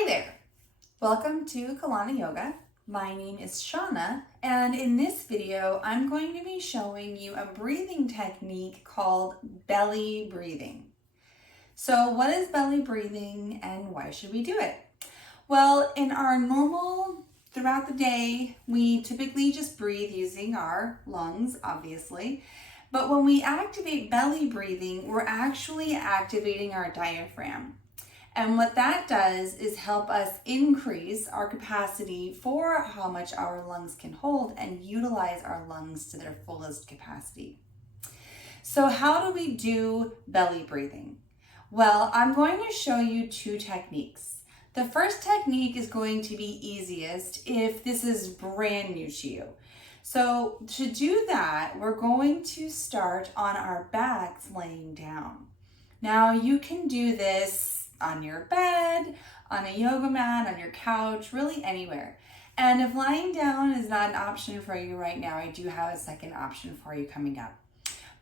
Hi there. Welcome to Kalana Yoga. My name is Shauna, and in this video, I'm going to be showing you a breathing technique called belly breathing. So what is belly breathing and why should we do it? Well, in our normal, throughout the day, we typically just breathe using our lungs, obviously. But when we activate belly breathing, we're actually activating our diaphragm. And what that does is help us increase our capacity for how much our lungs can hold and utilize our lungs to their fullest capacity. So how do we do belly breathing? Well, I'm going to show you two techniques. The first technique is going to be easiest if this is brand new to you. So to do that, we're going to start on our backs laying down. Now you can do this on your bed, on a yoga mat, on your couch, really anywhere. And if lying down is not an option for you right now, I do have a second option for you coming up.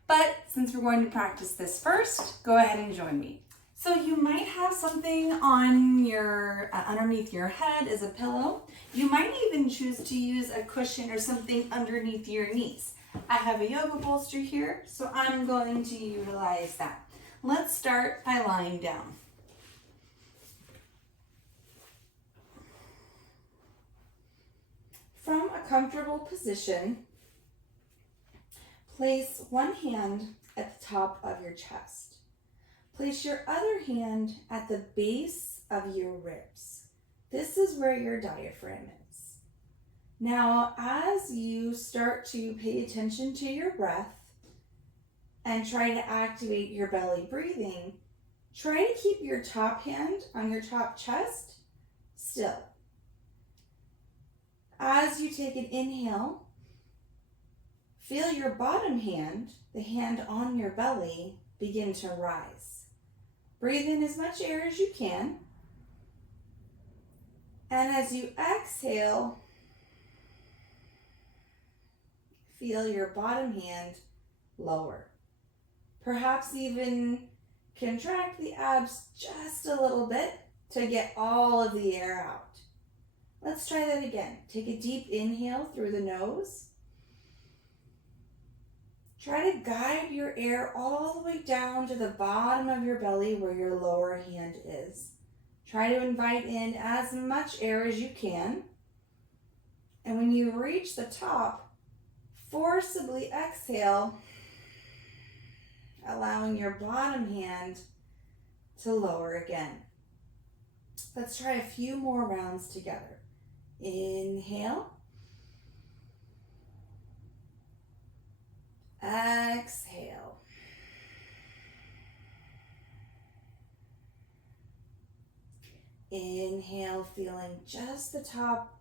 But since we're going to practice this first, go ahead and join me. So you might have something on your underneath your head as a pillow. You might even choose to use a cushion or something underneath your knees. I have a yoga bolster here, so I'm going to utilize that. Let's start by lying down. From a comfortable position, place one hand at the top of your chest. Place your other hand at the base of your ribs. This is where your diaphragm is. Now, as you start to pay attention to your breath and try to activate your belly breathing, try to keep your top hand on your top chest still. As you take an inhale, feel your bottom hand, the hand on your belly, begin to rise. Breathe in as much air as you can. And as you exhale, feel your bottom hand lower. Perhaps even contract the abs just a little bit to get all of the air out. Let's try that again. Take a deep inhale through the nose. Try to guide your air all the way down to the bottom of your belly where your lower hand is. Try to invite in as much air as you can. And when you reach the top, forcibly exhale, allowing your bottom hand to lower again. Let's try a few more rounds together. Inhale. Exhale. Inhale, feeling just the top,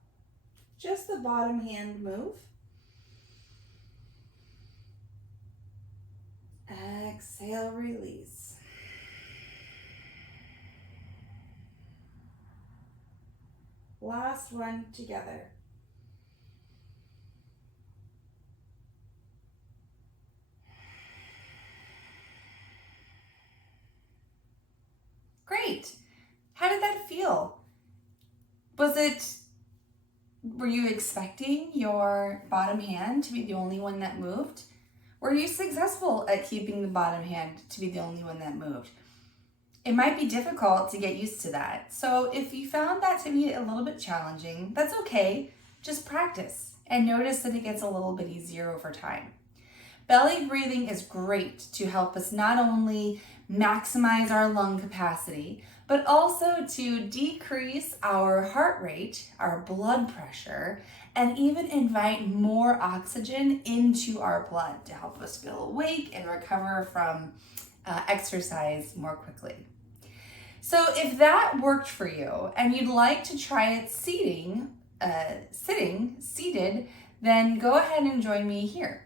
just the bottom hand move. Exhale, release. Last one together. Great. How did that feel? Were you expecting your bottom hand to be the only one that moved? Were you successful at keeping the bottom hand to be the only one that moved? It might be difficult to get used to that. So if you found that to be a little bit challenging, that's okay. Just practice and notice that it gets a little bit easier over time. Belly breathing is great to help us not only maximize our lung capacity, but also to decrease our heart rate, our blood pressure, and even invite more oxygen into our blood to help us feel awake and recover from exercise more quickly. So if that worked for you and you'd like to try it seated, then go ahead and join me here.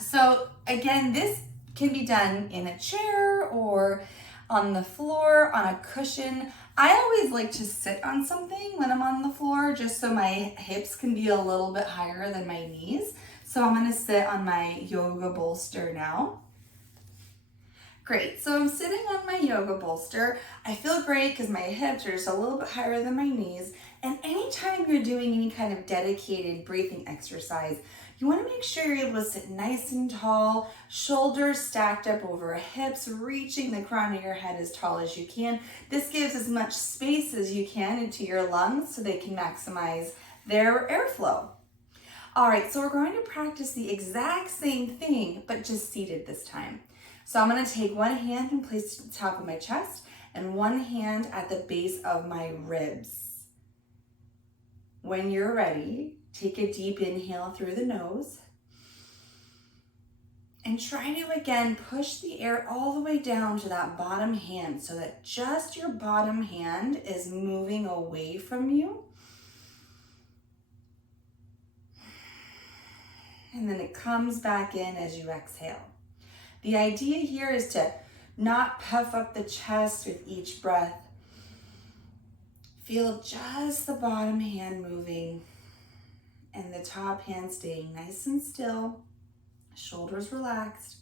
So again, this can be done in a chair or on the floor, on a cushion. I always like to sit on something when I'm on the floor just so my hips can be a little bit higher than my knees. So I'm going to sit on my yoga bolster now. Great, so I'm sitting on my yoga bolster. I feel great because my hips are just a little bit higher than my knees. And anytime you're doing any kind of dedicated breathing exercise, you want to make sure you're able to sit nice and tall, shoulders stacked up over hips, reaching the crown of your head as tall as you can. This gives as much space as you can into your lungs so they can maximize their airflow. All right, so we're going to practice the exact same thing, but just seated this time. So I'm going to take one hand and place it at the top of my chest and one hand at the base of my ribs. When you're ready, take a deep inhale through the nose and try to again push the air all the way down to that bottom hand so that just your bottom hand is moving away from you. And then it comes back in as you exhale. The idea here is to not puff up the chest with each breath. Feel just the bottom hand moving and the top hand staying nice and still, shoulders relaxed.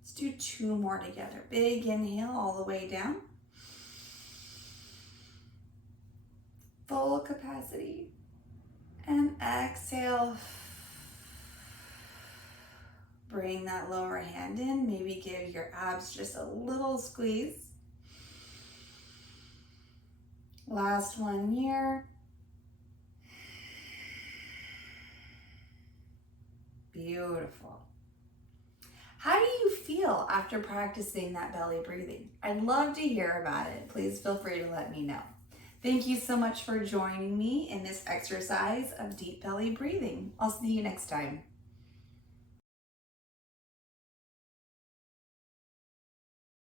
Let's do 2 more together. Big inhale all the way down. Full capacity. And exhale. Bring that lower hand in. Maybe give your abs just a little squeeze. Last one here. Beautiful. How do you feel after practicing that belly breathing? I'd love to hear about it. Please feel free to let me know. Thank you so much for joining me in this exercise of deep belly breathing. I'll see you next time.